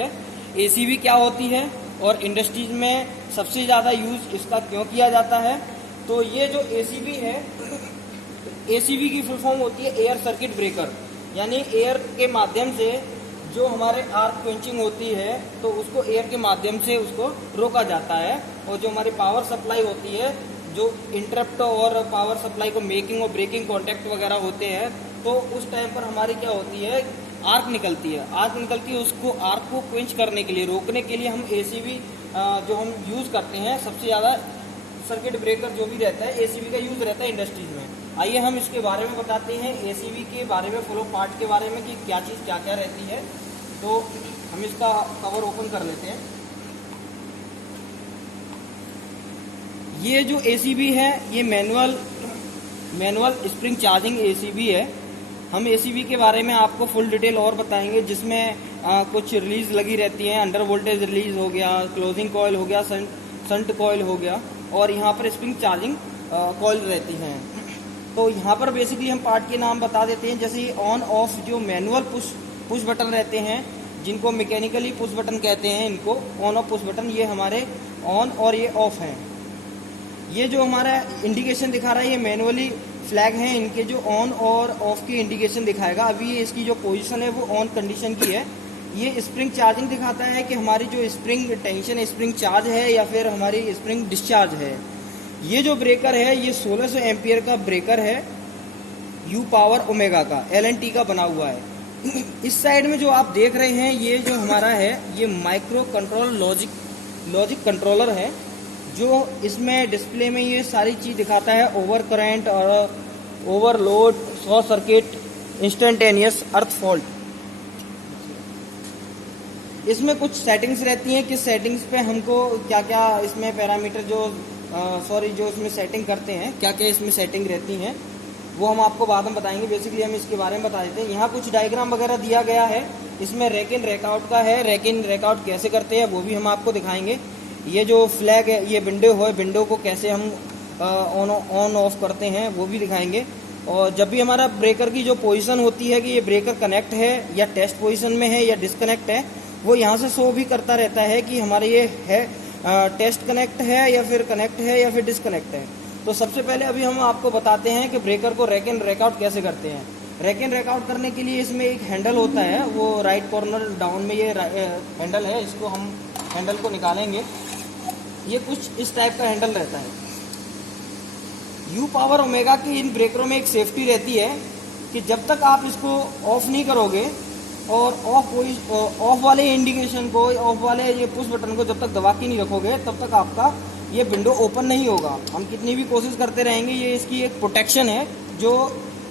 है एसीबी क्या होती है और इंडस्ट्रीज में सबसे ज़्यादा यूज इसका क्यों किया जाता है। तो ये जो एसीबी है, एसीबी की फुल फॉर्म होती है एयर सर्किट ब्रेकर, यानी एयर के माध्यम से जो हमारे आर्क क्वेंचिंग होती है तो उसको एयर के माध्यम से उसको रोका जाता है। और जो हमारी पावर सप्लाई होती है, जो इंटरप्ट और पावर सप्लाई को मेकिंग और ब्रेकिंग कॉन्टैक्ट वगैरह होते हैं, तो उस टाइम पर हमारी क्या होती है, आर्क निकलती है। उसको आर्क को क्वेंच करने के लिए, रोकने के लिए हम एसीबी जो हम यूज़ करते हैं, सबसे ज़्यादा सर्किट ब्रेकर जो भी रहता है एसीबी का यूज़ रहता है इंडस्ट्रीज में। आइए हम इसके बारे में बताते हैं, एसीबी के बारे में, फ्लो पार्ट के बारे में कि क्या चीज़ क्या क्या रहती है। तो हम इसका कवर ओपन कर लेते हैं। ये जो एसीबी है ये मैनुअल स्प्रिंग चार्जिंग एसीबी है। हम एसीबी के बारे में आपको फुल डिटेल और बताएंगे, जिसमें कुछ रिलीज लगी रहती हैं, अंडर वोल्टेज रिलीज हो गया, क्लोजिंग कॉइल हो गया, संट कॉइल हो गया, और यहाँ पर स्प्रिंग चार्जिंग कॉइल रहती हैं। तो यहाँ पर बेसिकली हम पार्ट के नाम बता देते हैं, जैसे ऑन ऑफ जो मैनुअल पुश बटन रहते हैं, जिनको मैकेनिकली पुश बटन कहते हैं, इनको ऑन ऑफ पुश बटन, ये हमारे ऑन और ये ऑफ हैं। ये जो हमारा इंडिकेशन दिखा रहा है ये मैनुअली फ्लैग हैं, इनके जो ऑन और ऑफ की इंडिकेशन दिखाएगा। अभी ये इसकी जो पोजीशन है वो ऑन कंडीशन की है। ये स्प्रिंग चार्जिंग दिखाता है कि हमारी जो स्प्रिंग टेंशन स्प्रिंग चार्ज है या फिर हमारी स्प्रिंग डिस्चार्ज है। ये जो ब्रेकर है ये 1600 एम्पियर का ब्रेकर है, यू पावर ओमेगा का, LNT का बना हुआ है। इस साइड में जो आप देख रहे हैं ये जो हमारा है ये माइक्रो कंट्रोल लॉजिक कंट्रोलर है, जो इसमें डिस्प्ले में ये सारी चीज़ दिखाता है, ओवर करंट और ओवरलोड, शॉर्ट सर्किट, इंस्टेंटेनियस अर्थ फॉल्ट। इसमें कुछ सेटिंग्स रहती हैं कि सेटिंग्स पे हमको क्या क्या इसमें पैरामीटर जो इसमें सेटिंग करते हैं, क्या क्या इसमें सेटिंग रहती हैं वो हम आपको बाद में बताएंगे। बेसिकली हम इसके बारे में बता देते हैं। यहाँ कुछ डायग्राम वगैरह दिया गया है, इसमें रैक इन रैकआउट का है, रैक इन रैकआउट कैसे करते हैं वो भी हम आपको दिखाएंगे। ये जो फ्लैग है, ये विंडो है, विंडो को कैसे हम ऑन ऑफ करते हैं वो भी दिखाएंगे। और जब भी हमारा ब्रेकर की जो पोजीशन होती है कि ये ब्रेकर कनेक्ट है या टेस्ट पोजीशन में है या डिस्कनेक्ट है, वो यहाँ से शो भी करता रहता है कि हमारे ये है टेस्ट कनेक्ट है या फिर कनेक्ट है या फिर डिस्कनेक्ट है। तो सबसे पहले अभी हम आपको बताते हैं कि ब्रेकर को रैक इन रैकआउट कैसे करते हैं। रैक इन रैकआउट करने के लिए इसमें एक हैंडल होता है, वो राइट कॉर्नर डाउन में ये हैंडल है, इसको हम हैंडल को निकालेंगे। ये कुछ इस टाइप का हैंडल रहता है। यू पावर ओमेगा की इन ब्रेकरों में एक सेफ्टी रहती है कि जब तक आप इसको ऑफ नहीं करोगे और ऑफ वाले इंडिकेशन को, ऑफ वाले ये पुश बटन को जब तक दबा के नहीं रखोगे तब तक आपका ये विंडो ओपन नहीं होगा। हम कितनी भी कोशिश करते रहेंगे, ये इसकी एक प्रोटेक्शन है जो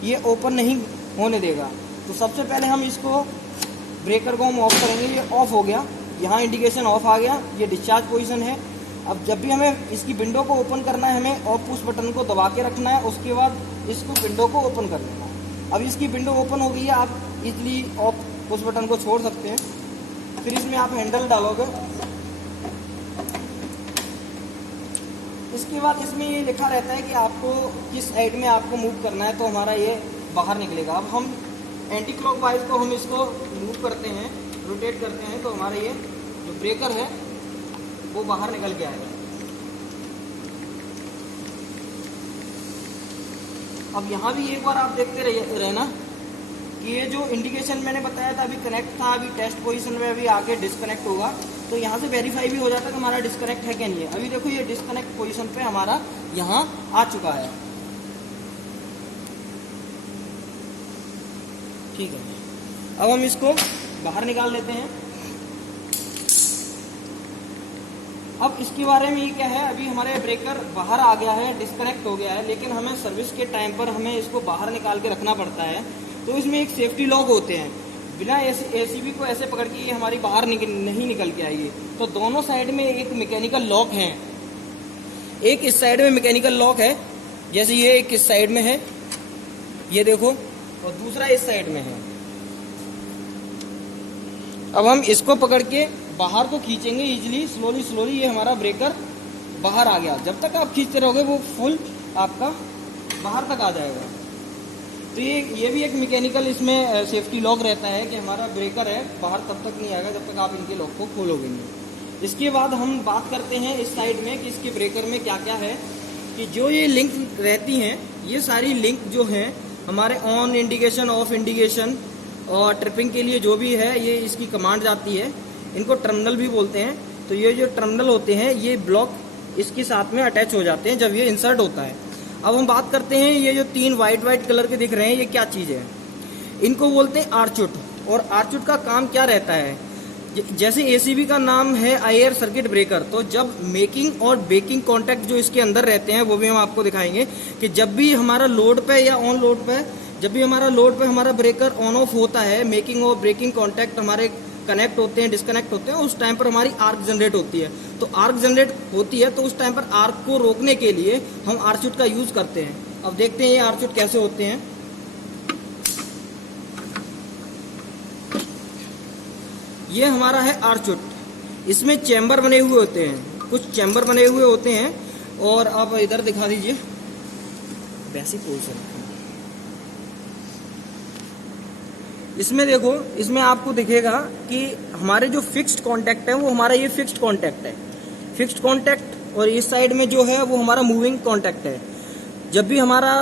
ये ओपन नहीं होने देगा। तो सबसे पहले हम इसको ब्रेकर को हम ऑफ करेंगे। ये ऑफ हो गया, यहाँ इंडिकेशन ऑफ आ गया, ये डिस्चार्ज पोजीशन है। अब जब भी हमें इसकी विंडो को ओपन करना है, हमें ऑफ पुश बटन को दबा के रखना है, उसके बाद इसको विंडो को ओपन कर लेना है। अब इसकी विंडो ओपन हो गई है, आप इजली ऑफ पुश बटन को छोड़ सकते हैं। फिर इसमें आप हैंडल डालोगे, इसके बाद इसमें ये लिखा रहता है कि आपको किस साइड में आपको मूव करना है, तो हमारा ये बाहर निकलेगा। अब हम एंटी क्लॉकवाइज को हम इसको मूव करते हैं, रोटेट करते हैं, तो हमारा ये जो ब्रेकर है वो बाहर निकल के आएगा। अब यहाँ भी एक बार आप देखते रहना कि ये जो इंडिकेशन मैंने बताया था, अभी कनेक्ट था, अभी टेस्ट पोजीशन में, अभी आगे डिस्कनेक्ट होगा, तो यहाँ से वेरीफाई भी हो जाता है कि हमारा डिस्कनेक्ट है क्या नहीं है। अभी देखो ये डिस्कनेक्ट पोजीशन पे हमारा यहाँ आ चुका है। ठीक है, अब हम इसको बाहर निकाल लेते हैं। अब इसके बारे में ये क्या है, अभी हमारे ब्रेकर बाहर आ गया है, डिस्कनेक्ट हो गया है, लेकिन हमें सर्विस के टाइम पर हमें इसको बाहर निकाल के रखना पड़ता है। तो इसमें एक सेफ्टी लॉक होते हैं, बिना एसीबी को ऐसे पकड़ के ये हमारी बाहर नहीं निकल के आएगी। तो दोनों साइड में एक मैकेनिकल लॉक है, एक इस साइड में मैकेनिकल लॉक है, जैसे ये एक इस साइड में है, ये देखो, और दूसरा इस साइड में है। अब हम इसको पकड़ के बाहर को खींचेंगे इजीली, स्लोली, ये हमारा ब्रेकर बाहर आ गया। जब तक आप खींचते रहोगे वो फुल आपका बाहर तक आ जाएगा। तो तो ये भी एक मैकेनिकल इसमें सेफ्टी लॉक रहता है कि हमारा ब्रेकर है बाहर तब तक नहीं आएगा जब तक आप इनके लॉक को खोलोगे नहीं। इसके बाद हम बात करते हैं इस साइड में कि इसके ब्रेकर में क्या क्या है। कि जो ये लिंक रहती हैं, ये सारी लिंक जो हैं हमारे ऑन इंडिकेशन, ऑफ इंडिकेशन और ट्रिपिंग के लिए जो भी है, ये इसकी कमांड जाती है। इनको टर्मिनल भी बोलते हैं। तो ये जो टर्मिनल होते हैं ये ब्लॉक इसके साथ में अटैच हो जाते हैं जब ये इंसर्ट होता है। अब हम बात करते हैं ये जो 3 वाइट कलर के दिख रहे हैं, ये क्या चीज़ है। इनको बोलते हैं आर्चुट। और आर्चुट का काम क्या रहता है, जैसे एसीबी का नाम है एयर सर्किट ब्रेकर, तो जब मेकिंग और ब्रेकिंग कॉन्टैक्ट जो इसके अंदर रहते हैं वो भी हम आपको दिखाएंगे कि जब भी हमारा लोड पे या ऑन लोड पे, जब भी हमारा लोड पे हमारा ब्रेकर ऑन ऑफ होता है, मेकिंग और ब्रेकिंग कॉन्टैक्ट हमारे कनेक्ट होते हैं, डिस्कनेक्ट होते हैं, उस टाइम पर हमारी आर्क जनरेट होती है। तो आर्क जनरेट होती है तो उस टाइम पर आर्क को रोकने के लिए हम आर्चुट का यूज करते हैं। अब देखते हैं ये आर्चुट कैसे होते हैं। ये हमारा है आर्चुट। इसमें चैम्बर बने हुए होते हैं, कुछ चैम्बर बने हुए होते हैं। और आप इधर दिखा दीजिए बेसिक पोजीशन। इसमें देखो, इसमें आपको दिखेगा कि हमारे जो फिक्स्ड कांटेक्ट है वो हमारा ये फिक्स्ड कांटेक्ट है, फिक्स्ड कांटेक्ट। और इस साइड में जो है वो हमारा मूविंग कांटेक्ट है। जब भी हमारा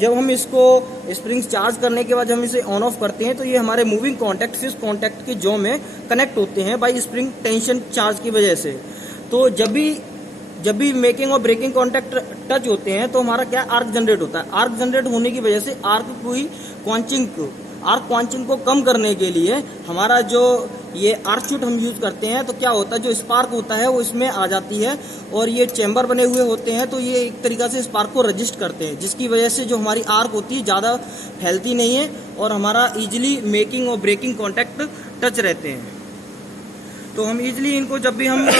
जब हम इसको स्प्रिंग्स चार्ज करने के बाद हम इसे ऑन ऑफ करते हैं तो ये हमारे मूविंग कांटेक्ट फिक्स्ड कांटेक्ट के जो में कनेक्ट होते हैं बाई स्प्रिंग टेंशन चार्ज की वजह से। तो जब भी मेकिंग और ब्रेकिंग कांटेक्ट टच होते हैं तो हमारा क्या आर्क जनरेट होता है। आर्क जनरेट होने की वजह से आर्क क्वांचिंग को कम करने के लिए हमारा जो ये आर्चुट हम यूज करते हैं, तो क्या होता है जो स्पार्क होता है वो इसमें आ जाती है। और ये चैम्बर बने हुए होते हैं तो ये एक तरीका से स्पार्क को रजिस्ट करते हैं, जिसकी वजह से जो हमारी आर्क होती है ज़्यादा फैलती नहीं है और हमारा इजीली मेकिंग और ब्रेकिंग कॉन्टैक्ट टच रहते हैं। तो हम इजीली इनको जब भी हम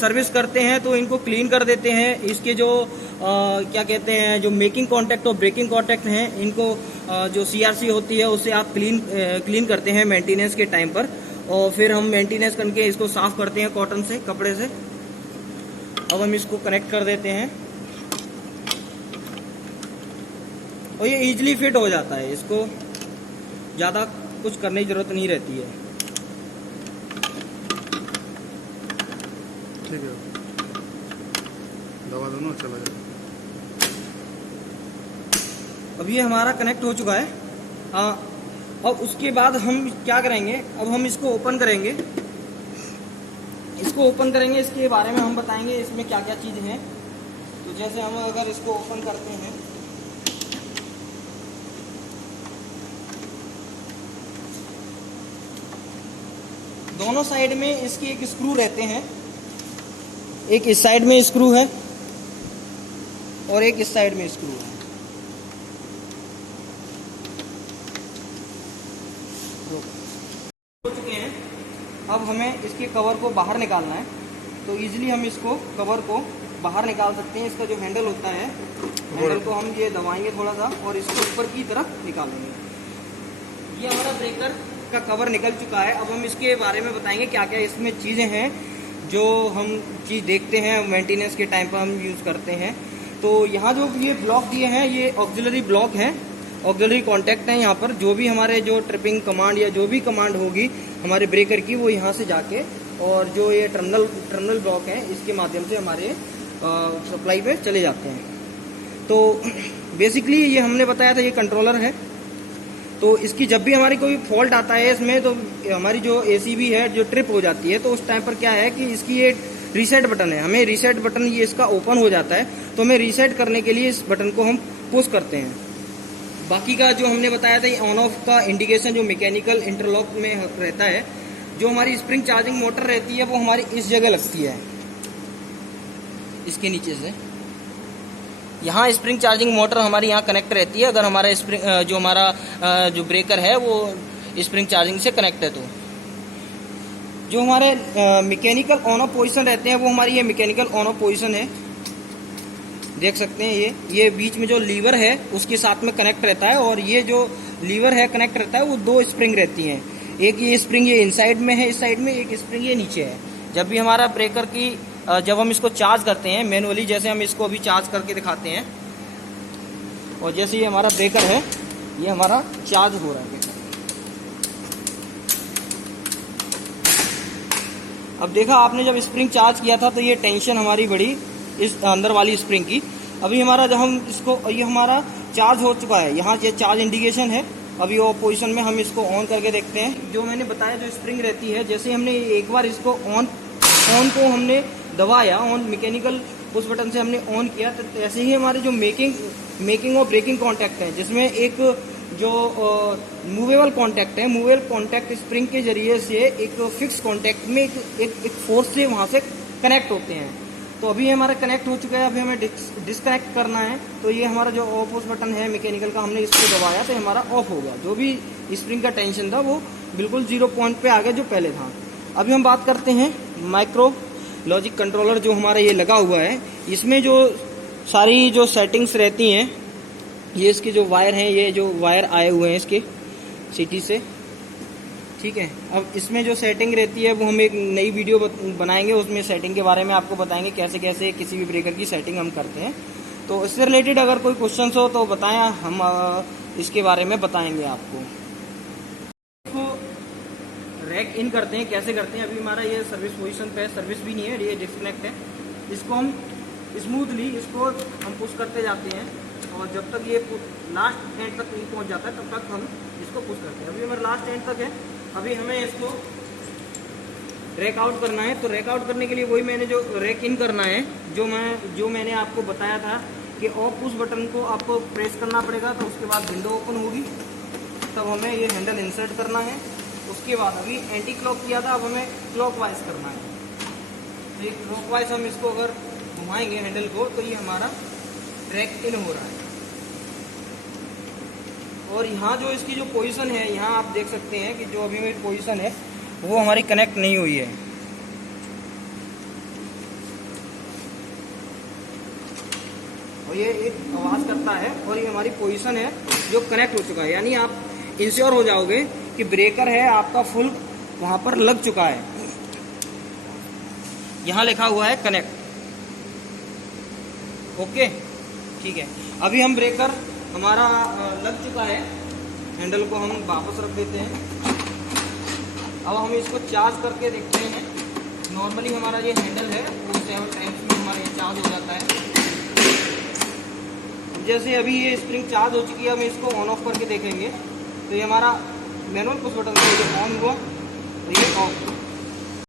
सर्विस करते हैं तो इनको क्लीन कर देते हैं। इसके जो क्या कहते हैं, जो मेकिंग कॉन्टैक्ट और ब्रेकिंग कॉन्टैक्ट हैं, इनको जो सीआरसी होती है उससे आप क्लीन करते हैं मेंटेनेंस के टाइम पर। और फिर हम मेंटेनेंस करके इसको साफ करते हैं कॉटन से, कपड़े से। अब हम इसको कनेक्ट कर देते हैं और ये इजीली फिट हो जाता है, इसको ज़्यादा कुछ करने की जरूरत नहीं रहती है। ठीक है, दबा दो ना, चला जाए। अब ये हमारा कनेक्ट हो चुका है। अब उसके बाद हम क्या करेंगे, अब हम इसको ओपन करेंगे। इसको ओपन करेंगे, इसके बारे में हम बताएंगे इसमें क्या क्या चीज़ें हैं। तो जैसे हम अगर इसको ओपन करते हैं, दोनों साइड में इसके एक स्क्रू रहते हैं। एक इस साइड में स्क्रू है और एक इस साइड में स्क्रू है। हो चुके हैं। अब हमें इसके कवर को बाहर निकालना है। तो इजीली हम इसको कवर को बाहर निकाल सकते हैं। इसका जो हैंडल होता है, हैंडल को हम ये दबाएंगे थोड़ा सा और इसको ऊपर की तरफ निकालेंगे। ये हमारा ब्रेकर का कवर निकल चुका है। अब हम इसके बारे में बताएंगे क्या क्या इसमें चीज़ें हैं जो हम चीज़ देखते हैं मेंटेनेंस के टाइम पर हम यूज़ करते हैं। तो यहाँ जो ये ब्लॉक दिए हैं ये ऑक्सिलरी ब्लॉक हैं, ऑक्सिलरी कॉन्टैक्ट हैं। यहाँ पर जो भी हमारे जो ट्रिपिंग कमांड या जो भी कमांड होगी हमारे ब्रेकर की, वो यहाँ से जाके और जो ये टर्मिनल ब्लॉक हैं इसके माध्यम से हमारे सप्लाई पे चले जाते हैं। तो बेसिकली ये हमने बताया था, ये कंट्रोलर है। तो इसकी जब भी हमारी कोई फॉल्ट आता है इसमें, तो हमारी जो एसीबी है जो ट्रिप हो जाती है, तो उस टाइम पर क्या है कि इसकी ये रीसेट बटन है, हमें रीसेट बटन ये इसका ओपन हो जाता है। तो हमें रीसेट करने के लिए इस बटन को हम पुश करते हैं। बाकी का जो हमने बताया था, ये ऑन ऑफ का इंडिकेशन जो मैकेनिकल इंटरलॉक में रहता है, जो हमारी स्प्रिंग चार्जिंग मोटर रहती है वो हमारी इस जगह लगती है, इसके नीचे से। यहाँ स्प्रिंग चार्जिंग मोटर हमारी यहाँ कनेक्ट रहती है अगर हमारा स्प्रिंग जो हमारा जो ब्रेकर है वो स्प्रिंग चार्जिंग से कनेक्ट है। तो जो हमारे मैकेनिकल ऑन ऑफ पोजीशन रहते हैं वो हमारी ये मैकेनिकल ऑन ऑफ पोजीशन है, देख सकते हैं। ये बीच में जो लीवर है उसके साथ में कनेक्ट रहता है और ये जो लीवर है कनेक्ट रहता है वो दो स्प्रिंग रहती हैं। एक ये स्प्रिंग ये इनसाइड में है, इस साइड में, एक स्प्रिंग ये नीचे है। जब भी हमारा ब्रेकर की जब हम इसको चार्ज करते हैं मैनुअली, जैसे हम इसको अभी चार्ज करके दिखाते हैं, और जैसे ये हमारा ब्रेकर है, ये हमारा चार्ज हो रहा है। अब देखा आपने जब स्प्रिंग चार्ज किया था तो ये टेंशन हमारी बढ़ी इस अंदर वाली स्प्रिंग की। अभी हमारा जब हम इसको, ये हमारा चार्ज हो चुका है, यहाँ ये चार्ज इंडिकेशन है। अभी वो पोजीशन में हम इसको ऑन करके देखते हैं। जो मैंने बताया जो स्प्रिंग रहती है, जैसे हमने एक बार इसको ऑन को हमने दबाया, ऑन मैकेनिकल उस बटन से हमने ऑन किया, तो ऐसे ही हमारे जो मेकिंग और ब्रेकिंग कॉन्टैक्ट है, जिसमें एक जो मूवेबल कॉन्टैक्ट है, मूवेबल कॉन्टैक्ट स्प्रिंग के जरिए से एक फिक्स कॉन्टैक्ट में एक फोर्स से वहां से कनेक्ट होते हैं। तो अभी हमारा कनेक्ट हो चुका है, अभी हमें डिस्कनेक्ट करना है। तो ये हमारा जो ऑफ उस बटन है मैकेनिकल का, हमने इसको दबाया तो हमारा ऑफ हो गया। जो भी स्प्रिंग का टेंशन था वो बिल्कुल 0 पॉइंट पे आ गया जो पहले था। अभी हम बात करते हैं माइक्रो लॉजिक कंट्रोलर जो हमारा ये लगा हुआ है। इसमें जो सारी जो सेटिंग्स रहती हैं, ये इसके जो वायर हैं, ये जो वायर आए हुए हैं इसके सिटी से, ठीक है। अब इसमें जो सेटिंग रहती है वो हम एक नई वीडियो बनाएंगे, उसमें सेटिंग के बारे में आपको बताएंगे कैसे कैसे किसी भी ब्रेकर की सेटिंग हम करते हैं। तो इससे रिलेटेड अगर कोई क्वेश्चन हो तो बताएं, हम इसके बारे में बताएंगे आपको। इसको रैक इन करते हैं, कैसे करते हैं। अभी हमारा ये सर्विस पोजीशन पे है, सर्विस भी नहीं है, ये डिस्कनेक्ट है। इसको हम स्मूथली इसको हम पुश करते जाते हैं, और जब तक ये लास्ट एंड तक नहीं पहुंच जाता है तब तक हम इसको पुश करते हैं। अभी हमारा लास्ट एंड तक है। अभी हमें इसको रैक आउट करना है। तो रैक आउट करने के लिए वही मैंने जो रैक इन करना है, जो मैंने आपको बताया था कि ऑफ पुश बटन को आपको प्रेस करना पड़ेगा, तो उसके बाद विंडो ओपन होगी, तब हमें ये हैंडल इंसर्ट करना है। उसके बाद अभी एंटी क्लॉक किया था, अब हमें क्लॉकवाइज करना है। तो ये क्लॉकवाइज हम इसको अगर घुमाएंगे हैंडल को, तो ये हमारा रैक इन हो रहा है। और यहाँ जो इसकी जो पोजीशन है, यहाँ आप देख सकते हैं कि जो अभी मेरी पोजीशन है वो हमारी कनेक्ट नहीं हुई है। और ये एक आवाज़ करता है, और ये हमारी पोजीशन है जो कनेक्ट हो चुका है। यानी आप इंश्योर हो जाओगे कि ब्रेकर है आपका फुल वहाँ पर लग चुका है। यहाँ लिखा हुआ है कनेक्ट। ओके, ठीक है। अभी हम ब्रेकर हमारा लग चुका है, हैंडल को हम वापस रख देते हैं। अब हम इसको चार्ज करके देखते हैं। नॉर्मली हमारा ये हैंडल है वो 7 टाइम्स में हमारा ये चार्ज हो जाता है। जैसे अभी ये स्प्रिंग चार्ज हो चुकी है, हम इसको ऑन ऑफ करके देखेंगे। तो ये हमारा मैनुअल पुश बटन से ऑन हुआ, तो ये ऑफ।